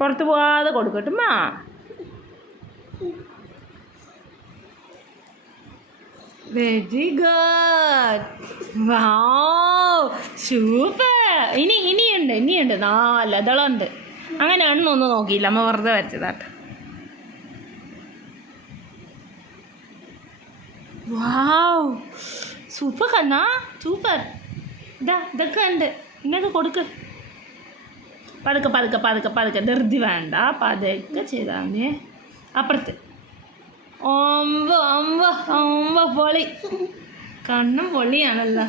പുറത്ത് പോവാതെ കൊടുക്കട്ടുമ്മ. Very good. Wow, super. ഇനിയുണ്ട് 4 അതളുണ്ട്. അങ്ങനെ എണ്ണൊന്നും നോക്കിയില്ല, അമ്മ വെറുതെ വരച്ചതാട്ടെ. വാവ്, സൂപ്പർ കണ്ണാ, സൂപ്പർ. ഇതൊക്കെ ഉണ്ട്, ഇന്നൊക്കെ കൊടുക്ക്. പതുക്കെ ധൃതി വേണ്ട, പതുക്കെ ചെയ്താൽ മതി. അപ്പുറത്ത് പൊളി, കണ്ണും പൊളിയാണല്ലോ.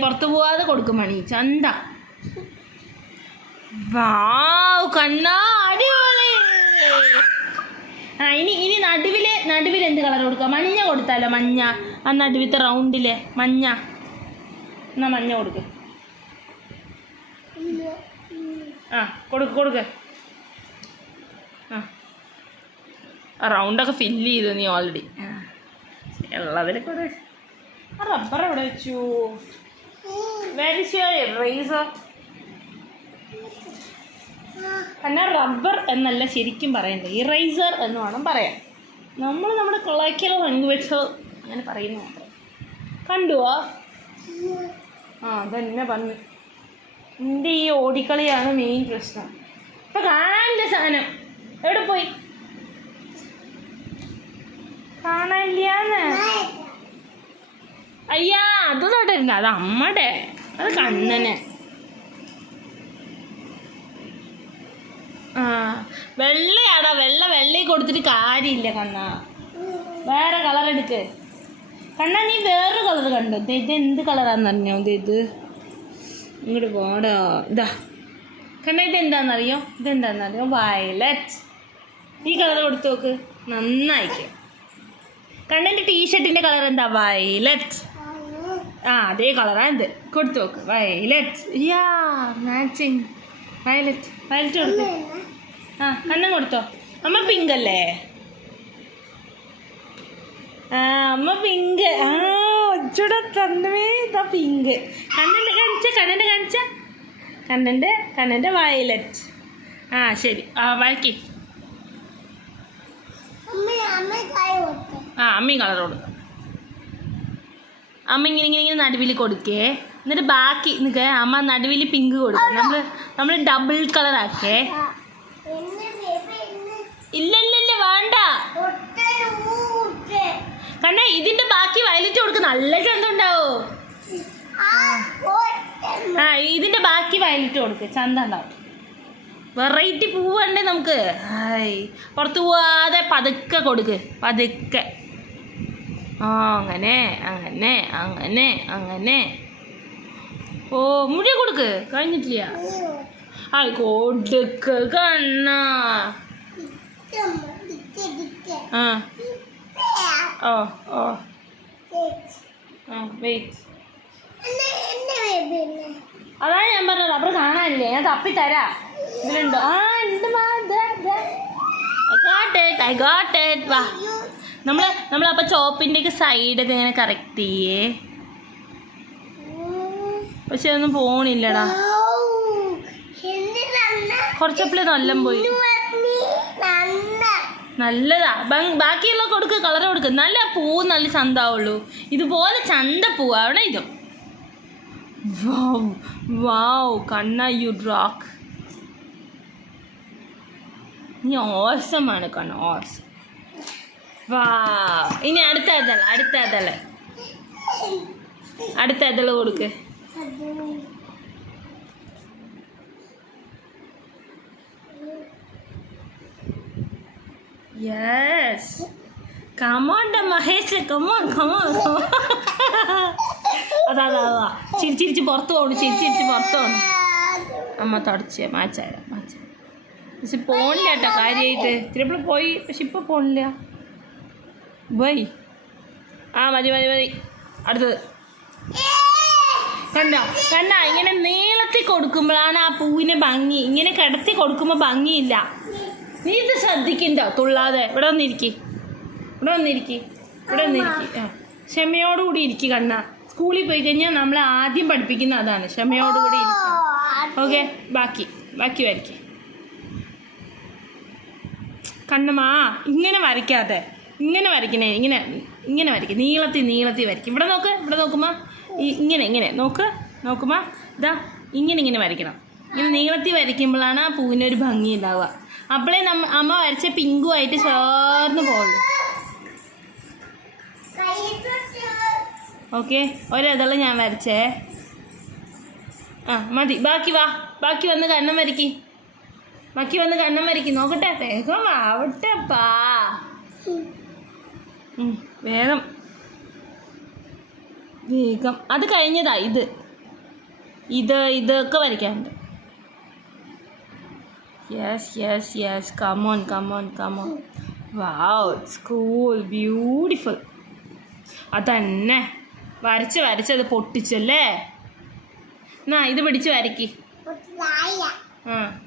പുറത്ത് പോവാതെ കൊടുക്കും മണി, ചന്ത. വാവ് കണ്ണാ, അടിപൊളി. ഇനി നടുവിൽ എന്ത് കളർ കൊടുക്കാം? മഞ്ഞ കൊടുത്താലോ? മഞ്ഞ, ആ നടുവിലത്തെ റൗണ്ടിലെ മഞ്ഞ. എന്നാ മഞ്ഞ കൊടുക്ക്. കൊടുക്ക്. ആ റൗണ്ടൊക്കെ ഫില്ല് ചെയ്തു നീ ഓൾറെഡി. ഉള്ളതിൽ കൂടെ റബ്ബർ എവിടെ വെച്ചു? ഇറേസർ. പിന്നെ റബ്ബർ എന്നല്ല ശരിക്കും പറയണ്ടേ, ഇറേസർ എന്ന് വേണം പറയാൻ. നമ്മുടെ കൊളാക്കിയ ലാംഗ്വേജ് അങ്ങനെ പറയുന്നു മാത്രം. കണ്ടുവോ? അതന്നെ പറഞ്ഞു. എൻ്റെ ഈ ഓടിക്കളിയാണ് മെയിൻ പ്രശ്നം. ഇപ്പം കാണാനില്ല സാധനം. എവിടെ പോയി? കാണാനില്ലാന്ന്. അയ്യാ, അത് തൊടരുന്ന, അത് അമ്മടെ, അത് കണ്ണന്. വെള്ളയാടാ, വെള്ളയിൽ കൊടുത്തിട്ട് കാര്യമില്ല കണ്ണാ. വേറെ കളർ എടുക്ക് കണ്ണാ. നീ വേറൊരു കളർ കണ്ടോ? ഇത് എന്ത് കളറാന്ന് അറിഞ്ഞോ? ഇത് ഇങ്ങോട്ട് പോടാ. ഇതാ കണ്ണാ, ഇതെന്താണെന്നറിയോ? വയലറ്റ്. ഈ കളർ കൊടുത്തു നോക്ക്, നന്നായിരിക്കും. കണ്ണൻ്റെ ടീഷർട്ടിൻ്റെ കളർ എന്താ? വയലറ്റ്. അതേ കളറാണ് ഇത്. കൊടുത്തു നോക്ക്, വയലറ്റ്. മാച്ചിങ്. വയലറ്റ് കൊടുത്തു. കണ്ണൻ കൊടുത്തോ? അമ്മ പിങ്ക് അല്ലേ? അമ്മ പിങ്ക്. ഒച്ചൂടെ തന്നേ. ഇതാ പിങ്ക്. കണ്ണൻ്റെ വയലറ്റ്. ശരി, വരക്കി. അമ്മയും കളർ കൊടുക്കാം. അമ്മ ഇങ്ങനെ നടുവിൽ കൊടുക്കേ. എന്നിട്ട് ബാക്കി നിൽക്കേ, അമ്മ നടുവിൽ പിങ്ക് കൊടുക്കാം. നമ്മൾ ഡബിൾ കളറാക്കേ. ഇല്ല വേണ്ട കണ്ണ. ഇതിന്റെ ബാക്കി വയലറ്റ് കൊടുക്ക്, നല്ല ചന്തം ഉണ്ടാവോ? ഇതിന്റെ ബാക്കി വയലറ്റ് കൊടുക്ക്, ചന്തം ഉണ്ടാവും. വെറൈറ്റി പൂവുണ്ടേ നമുക്ക്. പുറത്ത് പോവാതെ പതുക്കെ കൊടുക്ക്, പതുക്കെ. അങ്ങനെ. മുടി കൊടുക്ക്, കഴിഞ്ഞിട്ടില്ല. കൊടുക്ക് കണ്ണ. വെയിറ്റ്. അതാ ഞാൻ പറഞ്ഞത്, റബ്ബർ കാണാനില്ലേ? ഞാൻ തപ്പിത്തരാ. ഇതിലുണ്ടോ? I got it. വാ, നമ്മളപ്പോൾ ചോപ്പിൻ്റെയൊക്കെ സൈഡൊക്കെ ഇങ്ങനെ കറക്റ്റ് ചെയ്യേ. പക്ഷെ ഒന്നും പോണില്ലടാ. കുറച്ചപ്പോഴേ നല്ല പോയി. നല്ലതാ. ബാക്കിയുള്ള കൊടുക്ക്, കളർ കൊടുക്ക്. നല്ല പൂവ് നല്ല ചന്താവുള്ളൂ. ഇതുപോലെ ചന്ത പൂവ് അവിടെ. ഇതും വാവ് കണ്ണ, യു റോക്ക്. നീ ഓസമാണ് കണ്ണ, ഓസം. വാ, ഇനി അടുത്ത അതള് കൊടുക്ക്. Yes, come on Mahesh, come on. അതാ ചിരിച്ചിരിച്ച് പുറത്ത് പോകണം. അമ്മ തുടച്ച് മാച്ചായ. പക്ഷെ പോണില്ല കേട്ടോ, കാര്യമായിട്ട്. ചിലപ്പോൾ പോയി, പക്ഷെ ഇപ്പോൾ പോണില്ല. പോയി. മതി. അടുത്തത് കണ്ടോ? ഇങ്ങനെ നീളത്തിൽ കൊടുക്കുമ്പോഴാണ് ആ പൂവിന് ഭംഗി. ഇങ്ങനെ കിടത്തി കൊടുക്കുമ്പോൾ ഭംഗിയില്ല. നീ ഇത് ശ്രദ്ധിക്കണ്ടോ? തുള്ളാതെ. ഇവിടെ വന്നിരിക്കി. ക്ഷമയോടുകൂടി ഇരിക്കുക കണ്ണ. സ്കൂളിൽ പോയി കഴിഞ്ഞാൽ നമ്മളെ ആദ്യം പഠിപ്പിക്കുന്ന അതാണ്, ക്ഷമയോടുകൂടി ഇരിക്കുക. ഓക്കെ, ബാക്കി വരയ്ക്കുക. കണ്ണമ്മാ ഇങ്ങനെ വരയ്ക്കാതെ, ഇങ്ങനെ വരയ്ക്കണേ, ഇങ്ങനെ വരയ്ക്കുക, നീളത്തി വരയ്ക്കും. ഇവിടെ നോക്കുമ്പോൾ ഇങ്ങനെ നോക്കുമ്പോൾ ഇതാ ഇങ്ങനെ വരയ്ക്കണം. ഇങ്ങനെ നീളത്തി വരയ്ക്കുമ്പോഴാണ് ആ പൂവിനൊരു ഭംഗി ഉണ്ടാവുക. അപ്പോഴേ അമ്മ വരച്ച പിങ്കുമായിട്ട് ചേർന്ന് പോകുള്ളൂ. ഓക്കെ, ഒരിതളം ഞാൻ വരച്ചേ. മതി. ബാക്കി വന്ന് കണ്ണം വരയ്ക്ക്. നോക്കട്ടെ, വേഗം ആവട്ടെപ്പാ, വേഗം. അത് കഴിഞ്ഞതാ. ഇതൊക്കെ വരയ്ക്കാനുണ്ട്. Yes. Come on. Wow, it's cool, beautiful. അതന്നെ വരച്ചത് പൊട്ടിച്ചല്ലേ. എന്നാ ഇത് പിടിച്ച് വരയ്ക്ക്.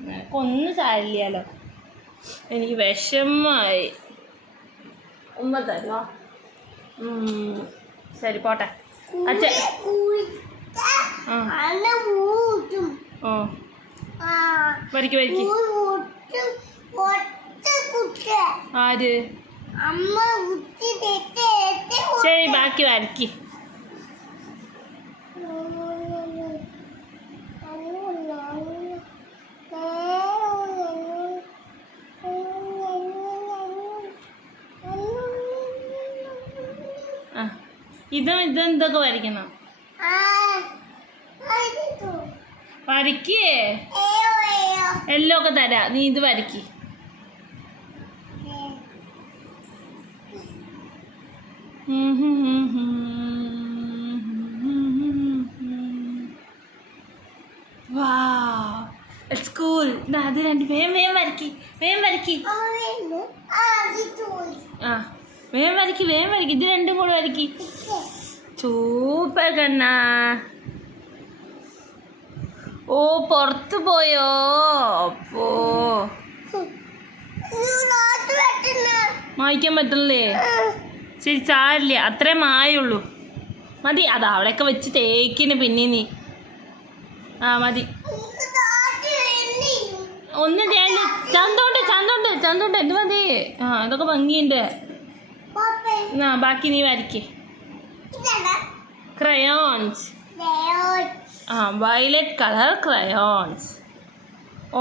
നിനക്കൊന്നും സാരില്ലല്ലോ. എനിക്ക് വിഷമായി. ഉമ്മ തരുമോ? ശരി, പോട്ടെ. അച്ഛൻ വരയ്ക്ക്. ആര്? ശരി, ബാക്കി വരയ്ക്ക്. ഇതെന്തൊക്കെ വരയ്ക്കണം? വരയ്ക്കേ. എല്ലോ ഒക്കെ തരാം, നീ ഇത് വരയ്ക്ക്. Wow, it's cool. അത് രണ്ട് വേഗം വരയ്ക്ക്. വേഗം വരയ്ക്ക്. ഇത് രണ്ടും കൂടെ വരയ്ക്ക്. സൂപ്പർ കണ്ണാ. ഓ, പുറത്തു പോയോ? അപ്പോ മായ്ക്കാൻ പറ്റില്ലേ? ശരി, സാരില്ല, അത്രേ മായുള്ളൂ. മതി. അത് അവിടെയൊക്കെ വെച്ച് തേക്കിന് പിന്നെ നീ. മതി. ഒന്നും ചെയ്യാൻ ചന്തോണ്ട് എന്ത് മതി. അതൊക്കെ ഭംഗിയുണ്ട്. ബാക്കി നീ വരയ്ക്ക്. ക്രയോൺസ്. Violet colour crayons.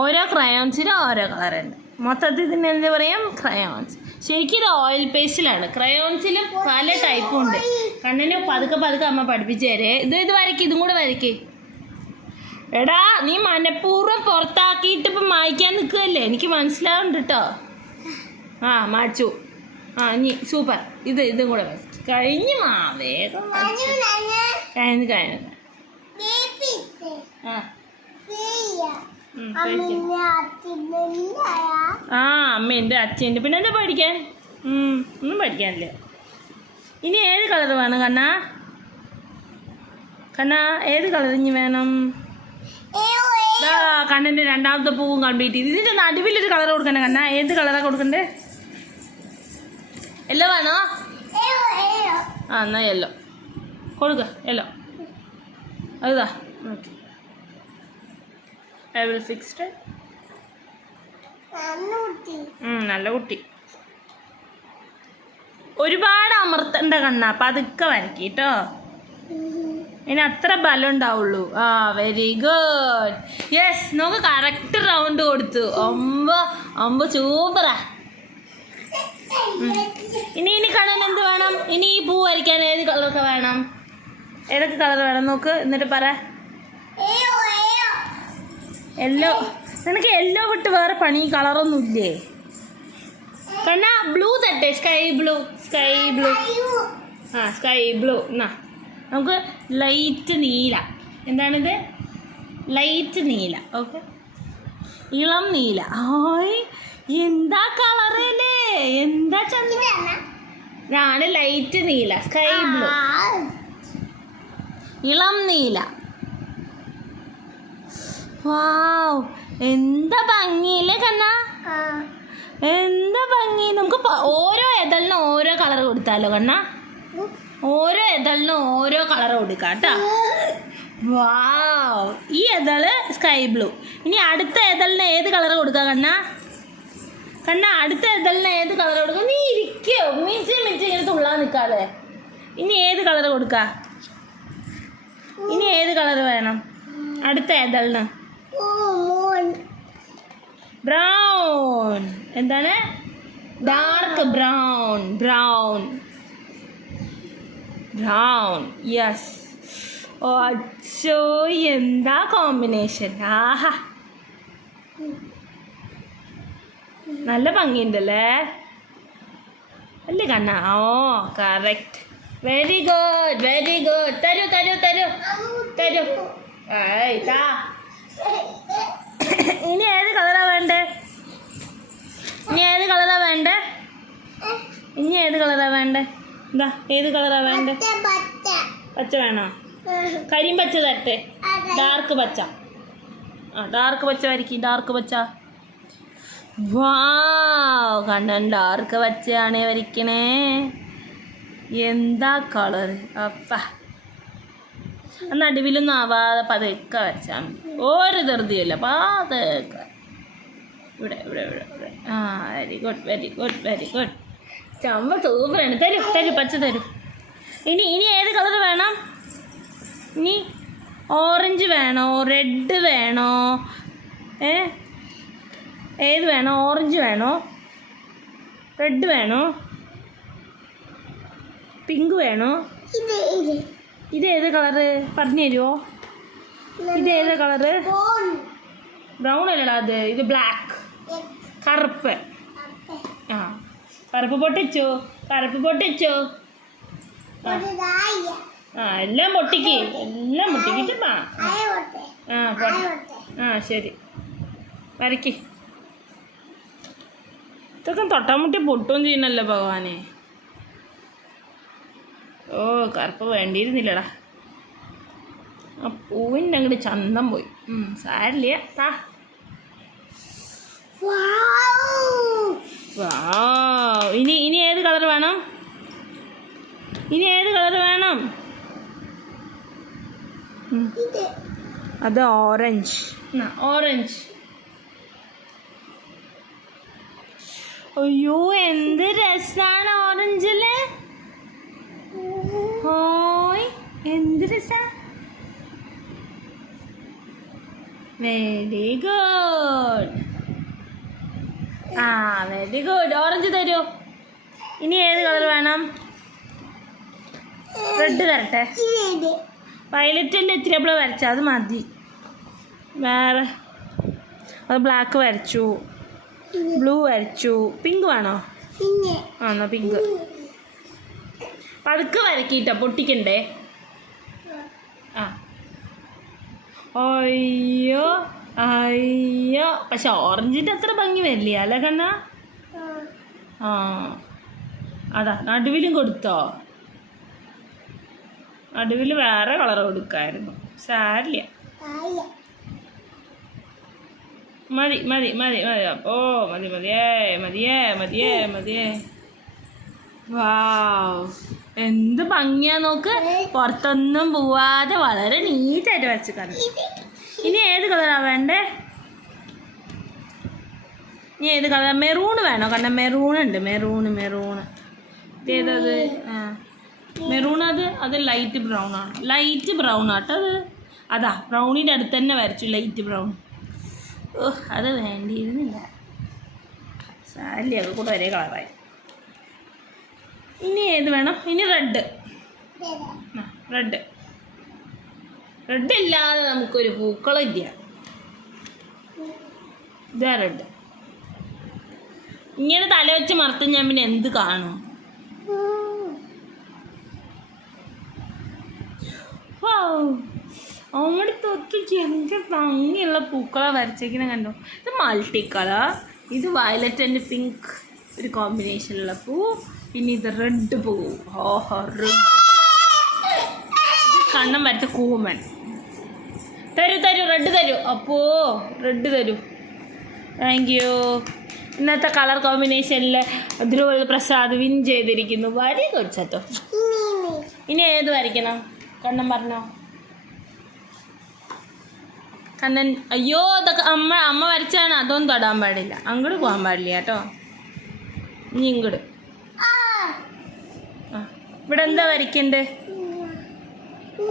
ഓരോ ക്രയോൺസിനും ഓരോ കളറുണ്ട്. മൊത്തത്തിൽ ഇതിന് എന്താ പറയാം? ക്രയോൺസ്. ശരിക്കും ഇത് ഓയിൽ പേസ്റ്റിലാണ്. ക്രയോൺസിലും പല ടൈപ്പും ഉണ്ട്. കണ്ണിന് പതുക്കെ അമ്മ പഠിപ്പിച്ചു തരേ. ഇത് വരയ്ക്ക്. ഇതും കൂടെ വരയ്ക്ക്. എടാ, നീ മനഃപൂർവ്വം പുറത്താക്കിയിട്ട് ഇപ്പം മായ്ക്കാൻ നിൽക്കുകയല്ലേ? എനിക്ക് മനസ്സിലാവുന്നുണ്ട് കേട്ടോ. മാച്ചു. നീ സൂപ്പർ. ഇതും കൂടെ വരയ്ക്ക്. കഴിഞ്ഞു വേഗം കഴിഞ്ഞു. അമ്മയുണ്ട്, അച്ഛനുണ്ട്. പിന്നെ എന്താ പഠിക്കാൻ? ഒന്നും പഠിക്കാനില്ല. ഇനി ഏത് കളർ വേണം കണ്ണാ? ഏത് കളർ ഇനി വേണം? കണ്ണിൻ്റെ രണ്ടാമത്തെ പൂവും കംപ്ലീറ്റ് ചെയ്ത്. ഇതിൻ്റെ നടുവിലൊരു കളർ കൊടുക്കണ്ടേ കണ്ണാ? ഏത് കളറാണ് കൊടുക്കണ്ടേ? യെല്ലോ വേണോ? എന്നാ യെല്ലോ കൊടുക്ക. യെല്ലോ അതാ. Okay, I will fix it. നല്ല കുട്ടി. ഒരുപാട് അമർത്തണ്ട കണ്ണാ, പതുക്കെ വരയ്ക്ക് കേട്ടോ. ഇനി അത്ര ബലം ഉണ്ടാവുള്ളൂ. Very good. യെസ്, നോക്ക് കറക്റ്റ് റൗണ്ട് കൊടുത്തു. അമ്പ സൂപ്പറാ. ഇനി കാണാൻ എന്ത് വേണം? ഇനി ഈ പൂ വരയ്ക്കാൻ ഏത് കളറൊക്കെ വേണം? ഏതൊക്കെ കളർ വേണം നോക്ക്, എന്നിട്ട് പറ. യെല്ലോ. നിനക്ക് യെല്ലോ വിട്ട് വേറെ പണി കളറൊന്നും ഇല്ലേ കണ്ണാ? ബ്ലൂ തട്ടെ. Sky blue. Sky blue. എന്നാ നമുക്ക് ലൈറ്റ് നീല. എന്താണിത്? ലൈറ്റ് നീല. ഓക്കെ, ഇളം നീല. എന്താ കളറല്ലേ, എന്താ ചന്ദ്ര. ഞാൻ ലൈറ്റ് നീല, സ്കൈ ബ്ലൂ, ഇളം നീല. വാവ്, എന്താ ഭംഗിയില്ലേ കണ്ണാ? എന്താ ഭംഗി. നമുക്ക് ഓരോ എതളിനും ഓരോ കളർ കൊടുത്താലോ കണ്ണാ? ഓരോ ഇതളിനും ഓരോ കളർ കൊടുക്കാം കേട്ടോ. വാവ്, ഈ ഇതള് സ്കൈ ബ്ലൂ. ഇനി അടുത്ത ഇതളിന് ഏത് കളർ കൊടുക്കാം കണ്ണാ? അടുത്ത ഇതളിന് ഏത് കളർ കൊടുക്കാം? നീ ഇരിക്കോ, മിനിച്ച് ഇങ്ങനെ തുള്ളാൻ നിൽക്കാതെ. ഇനി ഏത് കളർ കൊടുക്കാം? ഇനി ഏത് കളർ വേണം അടുത്ത ഇതളിന്? ബ്രൗൺ. എന്താണ്? Dark brown. ബ്രൗൺ. യെസ്. ഓ അച്ഛോ, എന്താ കോമ്പിനേഷൻ! ആഹാ, നല്ല ഭംഗിയുണ്ടല്ലേ അല്ലേ കണ്ണ? ഓ correct. Very good, very good. തരൂ തരൂ തരൂ തരൂ. താ. ഇനി ഏത് കളറാ വേണ്ടേ? ഇനി ഏത് കളറാ വേണ്ടേ? എന്താ, ഏത് കളറാ വേണ്ടേ? പച്ച വേണോ? കരിമ്പച്ച തരട്ടെ? ഡാർക്ക് പച്ച. ഡാർക്ക് പച്ച വരയ്ക്കും. ഡാർക്ക് പച്ച. വാവ്, കണ്ണൻ ഡാർക്ക് പച്ചയാണ് വരയ്ക്കണേ. എന്താ കളർ! അപ്പ നടുവിലൊന്നും ആവാതെ പതുക്കെ വരച്ചാൽ മതി. ഒരു ധൃതിയില്ല, പതുക്കെ. ഇവിടെ ഇവിടെ ഇവിടെ ഇവിടെ. Very good, very good, very good. ചമ്മ സൂപ്പറാണ്. തരൂ പച്ച തരൂ. ഇനി ഏത് കളർ വേണം? ഇനി ഓറഞ്ച് വേണോ? റെഡ് വേണോ? ഏത് വേണോ? ഓറഞ്ച് വേണോ? റെഡ് വേണോ? പിങ്ക് വേണോ? ഇതേത് കളറ് പറഞ്ഞു തരുമോ? ഇതേത് കളറ്? ബ്രൗൺ അല്ലടാ അത്. ഇത് ബ്ലാക്ക്. കറുപ്പ്. കറുപ്പ് പൊട്ടിച്ചോ. എല്ലാം പൊട്ടിക്കിട്ട് ശരി, വരയ്ക്ക്. ഇതൊക്കെ തൊട്ടാമുട്ടി പൊട്ടുകയും ചെയ്യണല്ലോ ഭഗവാനെ. ഓ, കറുപ്പ് വേണ്ടിയിരുന്നില്ലടാ. ആ പൂവിൻ്റെ അങ്ങോട്ട് ചന്തം പോയി. സാരില്ല. ഇനി ഏത് കളർ വേണം? അത് ഓറഞ്ച്. ഓറഞ്ച്. അയ്യോ, എന്ത് രസാണ് ഓറഞ്ചില്. ഓയ്, എന്ത് രസാ. Very good. Very good. Orange തരൂ. ഇനി ഏത് കളർ വേണം? റെഡ് തരട്ടെ? വയലറ്റല്ലേ ഇത്തിരി അപ്പോൾ വരച്ച, അത് മതി. വേറെ അത് ബ്ലാക്ക് വരച്ചു, ബ്ലൂ വരച്ചു. പിങ്ക് വേണോ? എന്നാ പിങ്ക്. പതുക്കെ വരക്കിട്ടോ, പൊട്ടിക്കണ്ടേ. അയ്യോ, പക്ഷെ ഓറഞ്ചിൻ്റെ അത്ര ഭംഗി വരില്ല അല്ലേ കണ്ണ? അതാ നടുവിലും കൊടുത്തോ? നടുവിൽ വേറെ കളർ കൊടുക്കായിരുന്നു. സാരില്ല, മതി. അപ്പോ മതിയേ. വാവ്, എന്ത് ഭംഗിയാ നോക്ക്. പുറത്തൊന്നും പോവാതെ വളരെ നീറ്റായിട്ട് വരച്ച് കാണും. ഇനി ഏത് കളറാ വേണ്ടേ? മെറൂൺ വേണോ? കാരണം മെറൂൺ ഉണ്ട്. മെറൂൺ ഇതേതത്? മെറൂൺ. അത് ലൈറ്റ് ബ്രൗൺ ആണ്. ലൈറ്റ് ബ്രൗൺ ആട്ടോ അത്. അതാ ബ്രൗണിൻ്റെ അടുത്ത് തന്നെ വരച്ചു, ലൈറ്റ് ബ്രൗൺ. അത് വേണ്ടിയിരുന്നില്ല. സാരില്ല, അത് കൂടെ ഒരേ കളറായി. ഇനി ഏത് വേണം? ഇനി റെഡ് ഇല്ലാതെ നമുക്കൊരു പൂക്കളില്ല. ഇതാ റെഡ്. ഇങ്ങനെ തല വെച്ച് മറത്തും ഞാൻ പിന്നെ എന്ത് കാണും? അവിടെ തൊട്ട് എന്ത് ഭംഗിയുള്ള പൂക്കളാണ് വരച്ചേക്കുന്ന കണ്ടോ. ഇത് മൾട്ടി കളർ. ഇത് വയലറ്റ് ആൻഡ് പിങ്ക് ഒരു കോമ്പിനേഷനുള്ള പൂ. പിന്നെ ഇത് റെഡ് പൂ. റെഡ്. ഇത് കണ്ണം വരച്ച കൂമൻ. തരൂ റെഡ് തരൂ. റെഡ് തരൂ. Thank you. ഇന്നത്തെ കളർ കോമ്പിനേഷനിൽ ധ്രുവ പ്രസാദ് വിൻ ചെയ്തിരിക്കുന്നു. വെരി ഗുഡ് സട്ടോ. ഇനി ഏത് വരയ്ക്കണം? കണ്ണൻ പറഞ്ഞോ. കണ്ണൻ അയ്യോ അതൊക്കെ അമ്മ വരച്ചാണ്, അതൊന്നും തൊടാൻ പാടില്ല. അങ്ങോട്ട് പോകാൻ പാടില്ല കേട്ടോ. ഇനി ഇങ്ങോട്ട്. ആ ഇവിടെ എന്താ വരയ്ക്കണ്ടേ?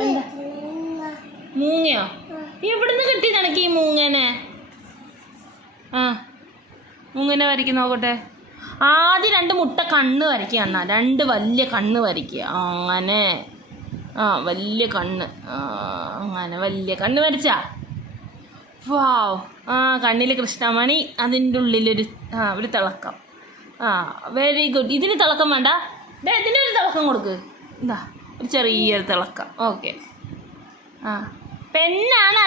എന്താ മൂങ്ങയോ? എവിടുന്ന് കിട്ടി നിനക്ക് ഈ മൂങ്ങനെ? ആ മൂങ്ങനെ വരയ്ക്കുന്ന നോക്കട്ടെ. ആദ്യം 2 മുട്ട കണ്ണ് വരയ്ക്കുക അണ്ണാ. 2 വലിയ കണ്ണ് വരയ്ക്കുക. അങ്ങനെ ആ വലിയ കണ്ണ്. അങ്ങനെ വലിയ കണ്ണ് വരച്ചാ. വാവ്. ആ കണ്ണിൽ കൃഷ്ണമണി, അതിൻ്റെ ഉള്ളിലൊരു ഒരു തിളക്കം. Very good. ഇതിന് തിളക്കം വേണ്ട, ഇതിനൊരു തിളക്കം കൊടുക്ക്. എന്താ ഒരു ചെറിയൊരു തിളക്കം. ഓക്കെ. പെന്നാണ്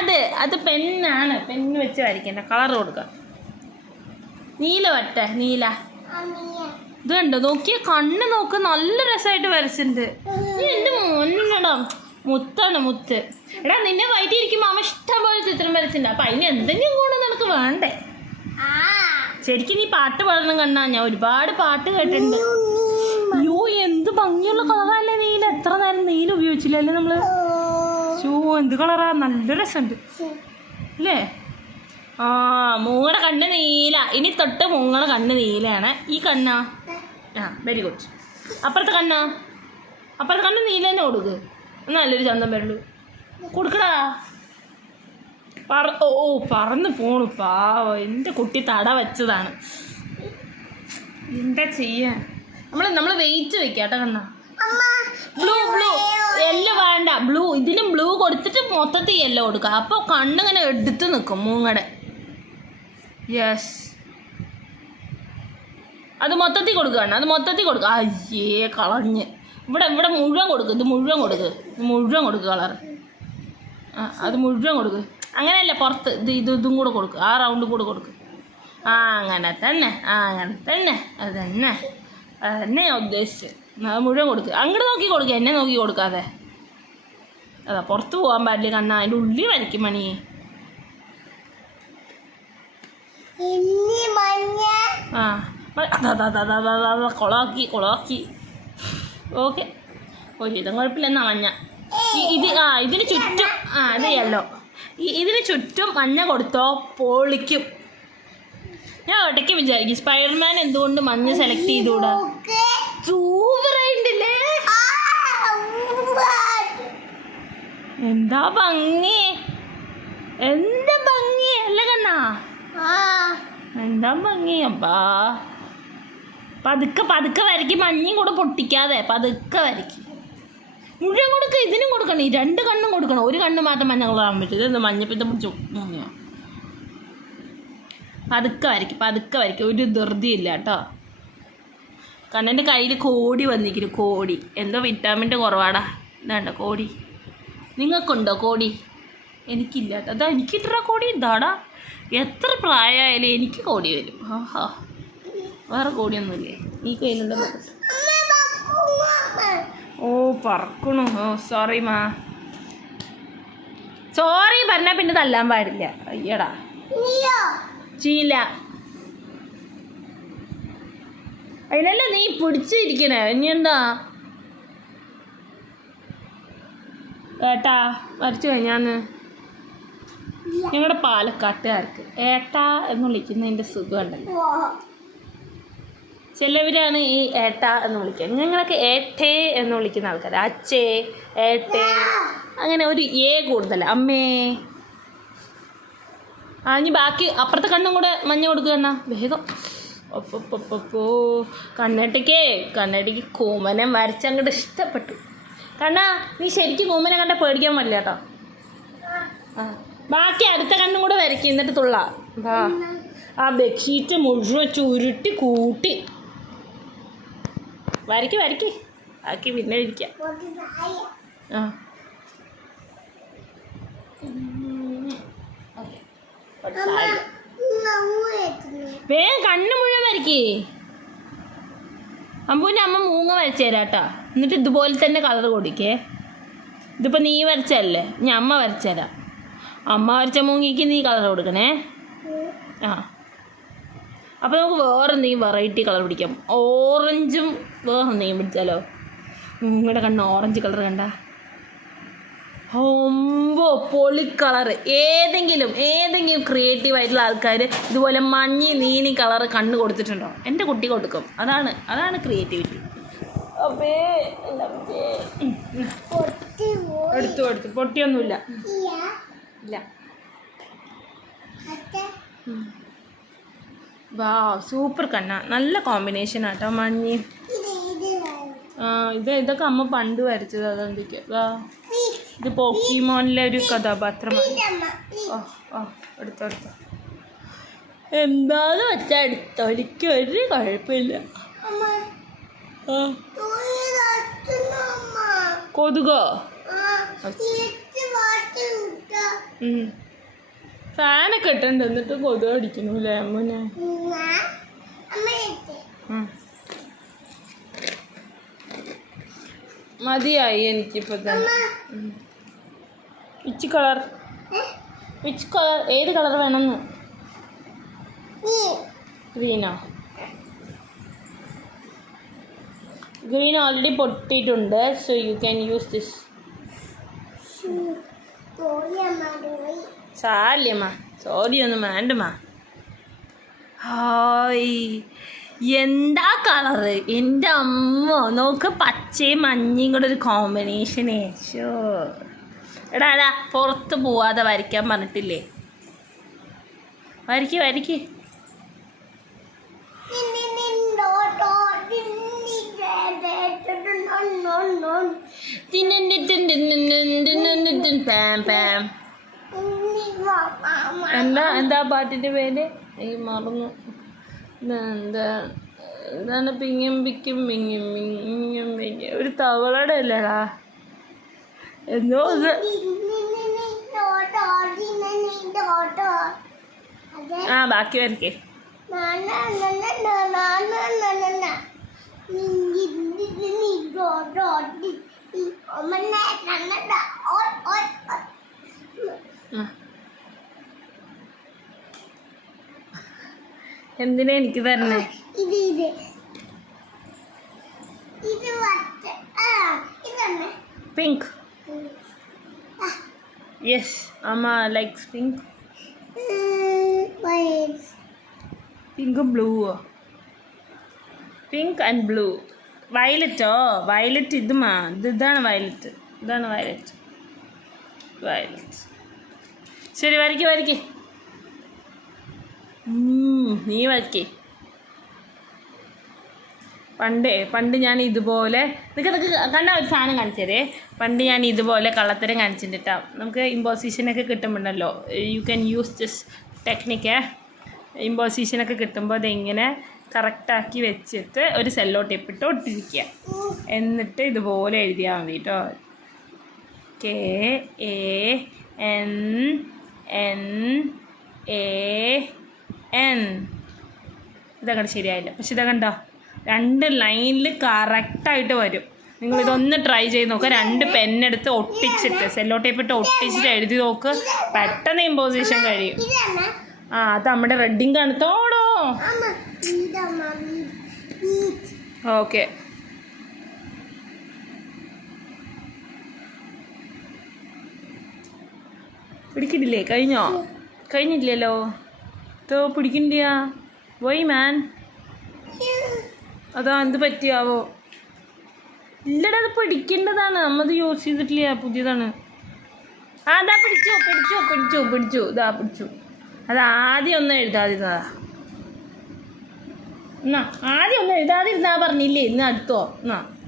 അത് പെന്നാണ്. പെന്ന് വെച്ച് വരയ്ക്കണ്ട, കളർ കൊടുക്കുക. നീല വരട്ടെ, നീല. ഇത് കണ്ടോ, നോക്കിയ കണ്ണ് നോക്ക്, നല്ല രസമായിട്ട് വരച്ചിട്ടുണ്ട്. എൻ്റെ മോനടാ, മുത്താണ് മുത്ത്. എടാ നിന്നെ വയറ്റിയിരിക്കുമ്പോൾ അമ്മ ഇഷ്ടം പോലെ ചിത്രം വരച്ചിട്ടുണ്ട്. അപ്പം അതിന് എന്തെങ്കിലും കൂടെ നിനക്ക് വേണ്ടേ? ശരിക്കും നീ പാട്ട് പാടണം കണ്ണാ. ഞാൻ ഒരുപാട് പാട്ട് കേട്ടിട്ടുണ്ട്. അയ്യോ എന്ത് ഭംഗിയുള്ള കളറല്ലേ നീല. എത്ര നേരം നീല ഉപയോഗിച്ചില്ലല്ലേ നമ്മള്. എന്ത് കളറാ, നല്ല രസമുണ്ട് അല്ലേ? മൂങ്ങയുടെ കണ്ണ് നീല. ഇനി തൊട്ട് മൂങ്ങയുടെ കണ്ണ് നീലയാണ്. ഈ കണ്ണാ വെരി ഗുഡ്. അപ്പുറത്തെ കണ്ണ് നീല തന്നെ കൊടുക്ക്. നല്ലൊരു ചന്തം വരള്ളൂ കൊടുക്കടാ. പറന്ന് പോണു പാവ. എൻ്റെ കുട്ടി തട വെച്ചതാണ്. എന്താ ചെയ്യാൻ? നമ്മൾ വെയിറ്റ് വെക്കാം കേട്ടോ കണ്ണാ. ബ്ലൂ യെല്ലോ വേണ്ട, ബ്ലൂ. ഇതിനും ബ്ലൂ കൊടുത്തിട്ട് മൊത്തത്തിൽ യെല്ലോ കൊടുക്കുക. അപ്പോൾ കണ്ണിങ്ങനെ എടുത്ത് നിൽക്കും മൂങ്ങടെ. യെസ്, അത് മൊത്തത്തിൽ കൊടുക്കുകയാണ്. അത് മൊത്തത്തിൽ കൊടുക്കുക. അയ്യേ കളഞ്ഞ്. ഇവിടെ മുഴുവൻ കൊടുക്കും. ഇത് മുഴുവൻ കൊടുക്കുക കളർ. അത് മുഴുവൻ കൊടുക്കുക. അങ്ങനെയല്ല, പുറത്ത് ഇതും കൂടെ കൊടുക്കുക. ആ റൗണ്ടും കൂടെ കൊടുക്കുക. അങ്ങനെ തന്നെ അത് തന്നെ ഞാൻ ഉദ്ദേശിച്ചത്. അത് മുഴുവൻ കൊടുക്കുക. അങ്ങോട്ട് നോക്കി കൊടുക്കുക, എന്നെ നോക്കി കൊടുക്കാതെ. അതാ പുറത്ത് പോകാൻ പാടില്ല കണ്ണാ. അതിൻ്റെ ഉള്ളിൽ വരയ്ക്കും മണി. കൊളാക്കി. ഓക്കെ, ഇതും കുഴപ്പമില്ലെന്നാ മഞ്ഞ. ഇതിന് ചുറ്റും അത് യെല്ലോ. ഇതിന് ചുറ്റും മഞ്ഞ കൊടുത്തോ പൊളിക്കും. ഞാൻ ഒറ്റയ്ക്ക് വിചാരിക്കും സ്പൈഡർമാൻ എന്തുകൊണ്ട് മഞ്ഞ സെലക്ട് ചെയ്തുകൂടാ? സൂപ്പറായിട്ടില്ലേ? എന്താ ഭംഗി അല്ലേ കണ്ണാ? എന്താ ഭംഗി. അപ്പാ പതുക്കെ വരയ്ക്കും. മഞ്ഞയും കൂടെ പൊട്ടിക്കാതെ പതുക്കെ വരയ്ക്കും. മുഴുവൻ കൊടുക്കുക. ഇതിനും കൊടുക്കണം. ഈ 2 കണ്ണും കൊടുക്കണം. ഒരു കണ്ണ് മാത്രം മഞ്ഞ കളറാൻ പറ്റും. ഇതെന്താ മഞ്ഞപ്പിത്തം പിടിച്ചു മുങ്ങിയോ? പതുക്കെ വരയ്ക്കും. ഒരു ധൃതിയില്ല കേട്ടോ. കണ്ണൻ്റെ കയ്യിൽ കോടി വന്നിരിക്കുന്നു. കോടി എന്തോ വിറ്റാമിൻ്റെ കുറവാടാ. ഇതാണ്ട കോടി. നിങ്ങൾക്കുണ്ടോ കോടി? എനിക്കില്ല കേട്ടോ. അതാ എനിക്കിട്ടാ കോടി. ഇതാടാ എത്ര പ്രായമായാലും എനിക്ക് കോടി വരും. വേറെ കോടിയൊന്നുമില്ലേ ഈ കയ്യിലുണ്ടോ? പറക്കണു. സോറി മാ. സോറി പറഞ്ഞാൽ പിന്നെ തല്ലാൻ പാടില്ല. അയ്യടാ ചീല. അതിനല്ലേ നീ പിടിച്ചിരിക്കണേ. ഇനി എന്താ ഏട്ടാ വരച്ചു കഴിഞ്ഞാന്ന്? ഞങ്ങളുടെ പാലക്കാട്ടുകാർക്ക് ഏട്ടാ എന്ന് വിളിക്കുന്നതിൻ്റെ സുഖമുണ്ടല്ലോ. ചിലവരാണ് ഈ ഏട്ട എന്ന് വിളിക്കുക. ഞങ്ങളൊക്കെ ഏട്ടേ എന്ന് വിളിക്കുന്ന ആൾക്കാർ. അച്ഛേ, ഏട്ടേ, അങ്ങനെ ഒരു കൂടുതൽ. അമ്മേ. ഇനി ബാക്കി അപ്പുറത്തെ കണ്ണും കൂടെ മഞ്ഞ കൊടുക്കുക എന്നാ വേഗം. കണ്ണേട്ടിക്ക് കൂമനെ വരച്ചങ്ങോട്ട് ഇഷ്ടപ്പെട്ടു. കണ്ണാ നീ ശരിക്കും കൂമനെ കണ്ട പേടിക്കാൻ പറ്റില്ല കേട്ടോ. ബാക്കി അടുത്ത കണ്ണും കൂടെ വരയ്ക്കും. എന്നിട്ട് തുള്ളാം. ആ ബെഡ്ഷീറ്റ് മുഴുവൻ ചുരുട്ടി കൂട്ടി വരയ്ക്ക് ബാക്കി പിന്നെ ഇരിക്കാം. വേഗം കണ്ണ് മുഴുവൻ വരയ്ക്കേ. അമ്പൂൻ്റെ അമ്മ മൂങ്ങ വരച്ചു തരാം കേട്ടോ. എന്നിട്ട് ഇതുപോലെ തന്നെ കളർ കൊടുക്കേ. ഇതിപ്പോൾ നീ വരച്ചല്ലേ, ഞാൻ അമ്മ വരച്ചു തരാം. അമ്മ വരച്ച മൂങ്ങിക്ക് നീ കളർ കൊടുക്കണേ. അപ്പോൾ നമുക്ക് വേറെ എന്തെങ്കിലും വെറൈറ്റി കളർ പിടിക്കാം. ഓറഞ്ചും വേറെ എന്തെങ്കിലും പിടിച്ചാലോ? നിങ്ങളുടെ കണ്ണ് ഓറഞ്ച് കളർ കണ്ട ഹോമ്പോ പൊളി കളർ. ഏതെങ്കിലും ക്രിയേറ്റീവ് ആയിട്ടുള്ള ആൾക്കാർ ഇതുപോലെ മഞ്ഞി നീനി കളർ കണ്ണ് കൊടുത്തിട്ടുണ്ടോ? എൻ്റെ കുട്ടി കൊടുക്കും. അതാണ് ക്രിയേറ്റിവിറ്റി. അപ്പേ എടുത്തു പൊട്ടിയൊന്നുമില്ല. ഇല്ല. വാ സൂപ്പർ കണ്ണ. നല്ല കോമ്പിനേഷൻ ആട്ടോ മഞ്ഞി. ഇതൊക്കെ അമ്മ പണ്ട് വരച്ചത്. അതെന്തൊക്കെയാ ഇത് പോക്കിമോനിലെ ഒരു കഥാപാത്രമാണ്. എടുത്തോ എന്താന്ന് വെച്ചാൽ എടുത്തോ, എനിക്ക് ഒരു കുഴപ്പമില്ല. കൊതുകോ? ഫാനൊക്കെ ഇട്ടുണ്ട് എന്നിട്ട് കൊതുക് അടിക്കണല്ലേ അമ്മനെ? മതിയായി എനിക്കിപ്പോൾ തന്നെ. Which colour? ഏത് കളർ വേണമെന്ന്? ഗ്രീനോ? ഗ്രീൻ ഓൾറെഡി പൊട്ടിയിട്ടുണ്ട്. So you can use this. സാരിയമ്മ, സോറി ഒന്നും വേണ്ടമ്മ. ഹായ് എന്താ കളറ് എൻ്റെ അമ്മ. നോക്ക്, പച്ചയും മഞ്ഞയും കൂടെ ഒരു കോമ്പിനേഷനേ. ഷോ എടാ പുറത്ത് പോവാതെ വരയ്ക്കാൻ പറഞ്ഞിട്ടില്ലേ? വരയ്ക്ക്. എന്താ പാട്ടിൻ്റെ പേര്? ഈ മറന്നു. എന്താണ് പിങ്ങും പിക്കും പിങ്ങും പിങ്ങും പിങ്ങും ഒരു തവളയുടെ അല്ലേടാ എന്തോ ബാക്കി വരക്കേ. എന്തിനാ എനിക്ക് തരണേ? പിങ്ക്. യെസ് അമ്മ ലൈക്സ് പിങ്ക്. പിങ്കും ബ്ലൂവോ? Pink and blue. വയലറ്റോ? വയലറ്റ് ഇതാണ് വയലറ്റ്. ശരി വരയ്ക്ക്. നീ വരയ്ക്കേ. പണ്ട് ഞാൻ ഇതുപോലെ നിനക്ക് കണ്ട ഒരു സാധനം കാണിച്ചതേ. പണ്ട് ഞാൻ ഇതുപോലെ കള്ളത്തരം കാണിച്ചിട്ടാ. നമുക്ക് ഇമ്പോസിഷനൊക്കെ കിട്ടുമ്പോണ്ടല്ലോ, you can use this technique. ഇമ്പോസിഷനൊക്കെ കിട്ടുമ്പോൾ അതെങ്ങനെ കറക്റ്റാക്കി വെച്ചിട്ട് ഒരു സെല്ലോ ടേപ്പ് ഇട്ട് ഒട്ടിരിക്കുക. എന്നിട്ട് ഇതുപോലെ എഴുതിയാൽ മതി കേട്ടോ. KANNAN. ഇതങ്ങോട്ട് ശരിയായില്ല. പക്ഷെ ഇതകണ്ടോ 2 ലൈനിൽ കറക്റ്റായിട്ട് വരും. നിങ്ങളിതൊന്ന് ട്രൈ ചെയ്ത് നോക്കുക. 2 പെന്നെടുത്ത് ഒട്ടിച്ചിട്ട് സെല്ലോ ടേപ്പ് ഇട്ട് ഒട്ടിച്ചിട്ട് എഴുതി നോക്ക്. പെട്ടെന്ന് ഇമ്പോസിഷൻ കഴിയും. അത് നമ്മുടെ റെഡിങ് കാണത്തോടോ. ഓക്കെ പിടിക്കണ്ടില്ലേ? കഴിഞ്ഞില്ലല്ലോ. പിടിക്കണ്ടിയാ വൈ മാൻ? അതാ എന്ത് പറ്റിയാവോ? ഇല്ലടാ അത് പിടിക്കേണ്ടതാണ്. നമ്മത് യൂസ് ചെയ്തിട്ടില്ല, പുതിയതാണ്. അതാ പിടിച്ചു. ഇതാ പിടിച്ചു. അത് ആദ്യം ഒന്ന് എഴുതാതിരുന്നതാ. ആദ്യം ഒന്ന് എഴുതാതിരുന്നാ പറഞ്ഞില്ലേ? ഇന്ന് അടുത്തോ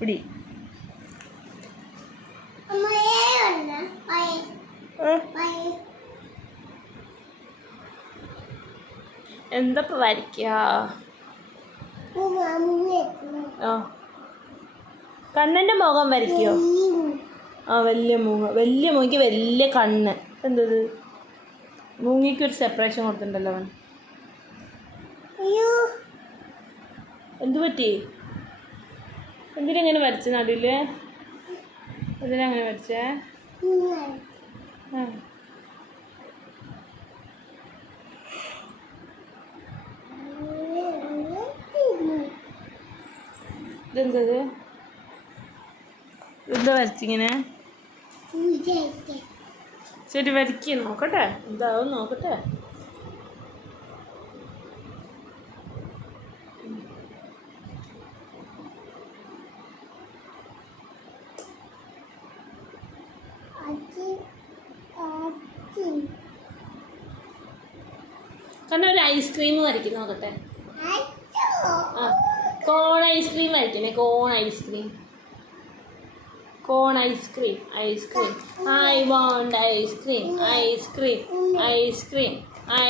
പിടി. എന്താ വരയ്ക്കുക? കണ്ണൻ്റെ മുഖം വരയ്ക്കോ? വലിയ മൂങ്ങയ്ക്ക് വലിയ കണ്ണ്. എന്തത്? മൂങ്ങിക്ക് ഒരു സെപ്പറേഷൻ കൊടുത്തിട്ടുണ്ടല്ലോ അവൻ. എന്തു പറ്റി? എന്തിനങ്ങനെ വരച്ച നടുവിൽ? എന്തിനങ്ങനെ വരച്ചേ? ഇതെന്തത്? എന്താ വരച്ചിങ്ങനെ? ശരി വരയ്ക്ക് നോക്കട്ടെ, എന്താവും നോക്കട്ടെ. കാരണം ഒരു ഐസ്ക്രീം വരയ്ക്കും നോക്കട്ടെ. ആ കോൺ ഐസ്ക്രീം വരയ്ക്കണേ. Cone ice cream, cone ice cream, ice cream. I want ice cream, ice cream, ice cream,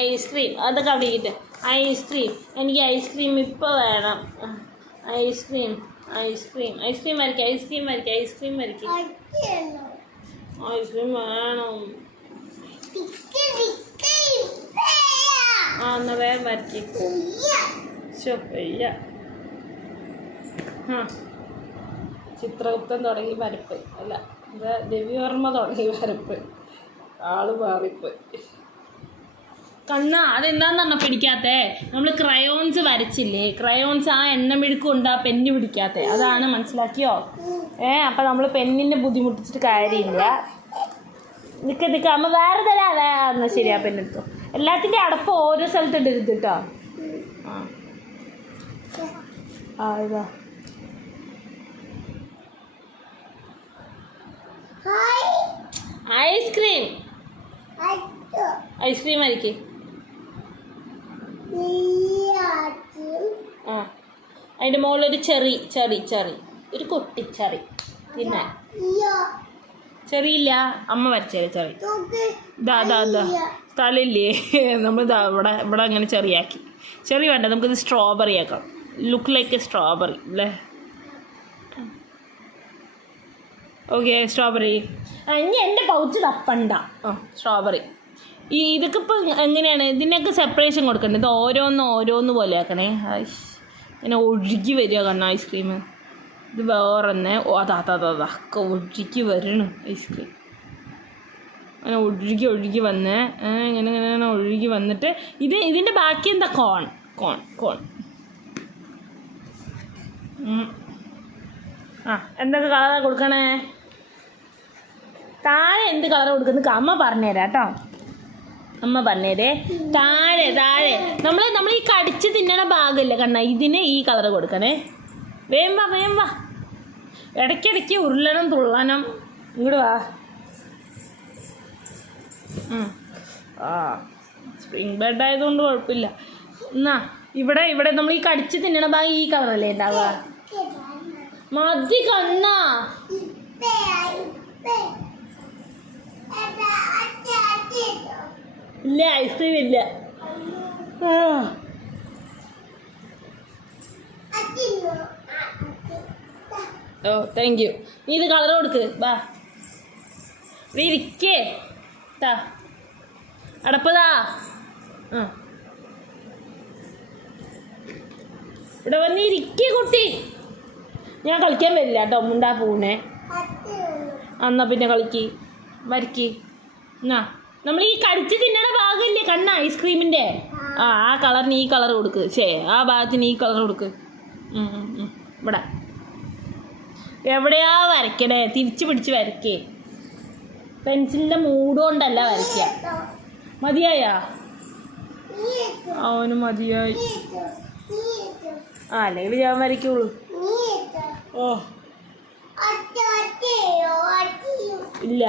ice cream. അതൊക്കെ അവിടെ ഇരിക്കട്ടെ. ഐസ്ക്രീം, എനിക്ക് ഐസ്ക്രീം ഇപ്പോൾ വേണം. ഐസ്ക്രീം, ഐസ്ക്രീം, ഐസ്ക്രീം വരയ്ക്കുക, ഐസ്ക്രീം വരയ്ക്കുക, ഐസ്ക്രീം വരയ്ക്കുക. ഐസ്ക്രീം വേണം. ആ എന്നാൽ വേഗം വരയ്ക്കും. വയ്യ. ആ ചിത്രഗുപ്തൻ തുടങ്ങി വരപ്പ് അല്ല, ഇത് രവിവർമ്മ തുടങ്ങി വരപ്പ്. ആള് മാറിപ്പോയി. കണ്ണ അതെന്താന്ന് പറഞ്ഞാൽ പിടിക്കാത്തേ? നമ്മൾ ക്രയോൺസ് വരച്ചില്ലേ, ക്രയോൺസ് ആ എണ്ണമെഴുക്കും ഉണ്ട്, ആ പെന്ന് പിടിക്കാത്തേ. അതാണ്, മനസ്സിലാക്കിയോ? അപ്പം നമ്മൾ പെന്നിനെ ബുദ്ധിമുട്ടിച്ചിട്ട് കാര്യമില്ല. നിൽക്ക അമ്മ വേറെ തരാം. ശരിയാ, പെണ്ണെടുത്തു. എല്ലാത്തിൻ്റെ അടപ്പ് ഓരോ സ്ഥലത്ത് ഇടരുത് കേട്ടോ. ആ ഇതാ ഐസ്ക്രീം, ഐസ്ക്രീം ആയിരിക്കേ. ആ അതിൻ്റെ മുകളിലൊരു ചെറി, ചെറി, ചെറി, ഒരു കുട്ടിച്ചെറി. പിന്നെ ചെറിയില്ല, അമ്മ വരച്ചേരെ ചെറി. ഇതാ ഇതാ ഇതാ സ്ഥലമില്ലേ, നമ്മളിതാ ഇവിടെ ഇവിടെ അങ്ങനെ ചെറിയാക്കി. ചെറി വേണ്ട, നമുക്കിത് സ്ട്രോബെറി ആക്കാം. ലുക്ക് ലൈക്ക് എ സ്ട്രോബെറി അല്ലേ? Okay strawberry. ഇനി എൻ്റെ പൗച്ച് തപ്പണ്ട. സ്ട്രോബെറി. ഇതൊക്കെ ഇപ്പോൾ എങ്ങനെയാണ് ഇതിനൊക്കെ സെപ്പറേഷൻ കൊടുക്കേണ്ടത്? ഇത് ഓരോന്ന് പോലെ ആക്കണേ. ഇങ്ങനെ ഒഴുകി വരിക കണ്ണ ഐസ്ക്രീം. ഇത് വേറെന്നെ. അതൊക്കെ ഒഴുകി വരണം ഐസ്ക്രീം. അങ്ങനെ ഒഴുകി വന്ന് ഇങ്ങനെ ഒഴുകി വന്നിട്ട് ഇതിൻ്റെ ബാക്കി എന്താ? കോൺ, കോൺ, കോൺ. ആ എന്തൊക്കെ കളറാണ് കൊടുക്കണേ? താഴെ എന്ത് കളർ കൊടുക്കുന്നത് അമ്മ പറഞ്ഞുതരാം കേട്ടോ. അമ്മ പറഞ്ഞേരേ. താഴെ നമ്മൾ ഈ കടിച്ച് തിന്നണ ഭാഗമില്ല കണ്ണ, ഇതിന് ഈ കളർ കൊടുക്കണേ. വേം വാ. ഇടയ്ക്കിടയ്ക്ക് ഉരുളണം തുള്ളണം. ഇങ്ങോട്ട് വാ. ആ സ്പ്രിങ് ബെഡ് ആയതുകൊണ്ട് കുഴപ്പമില്ല. എന്നാ ഇവിടെ നമ്മൾ ഈ കടിച്ച് തിന്നണ ഭാഗം ഈ കളറല്ലേ ഉണ്ടാവുക? മതി കണ്ണ. ഇല്ല ഐസ്ക്രീം ഇല്ല. ഓ താങ്ക് യു. നീ ഇത് കളർ കൊടുക്ക്. ബാ ഇരിക്കേ. അടപ്പതാ. ഇവിടെ വന്ന് ഇരിക്കേ കുട്ടി. ഞാൻ കളിക്കാൻ വരില്ല കേട്ടോ, മുണ്ടാ പൂനെ. എന്നാ പിന്നെ കളിക്ക്, വരയ്ക്ക്. എന്നാ നമ്മൾ ഈ കടിച്ച് തിന്നണ ഭാഗമില്ലേ കണ്ണ ഐസ്ക്രീമിൻ്റെ, ആ കളറിന് ഈ കളർ കൊടുക്ക്. ആ ഭാഗത്തിന് ഈ കളർ കൊടുക്ക്. ഇവിടെ എവിടെയാ വരയ്ക്കണേ? തിരിച്ച് പിടിച്ച് വരയ്ക്കേ. പെൻസിലിൻ്റെ മൂട് കൊണ്ടല്ല വരയ്ക്കുക. മതിയായാ? അവന് മതിയായി. അല്ലെങ്കിൽ ഞാൻ വരയ്ക്കുള്ളൂ. ഓ ഇല്ല.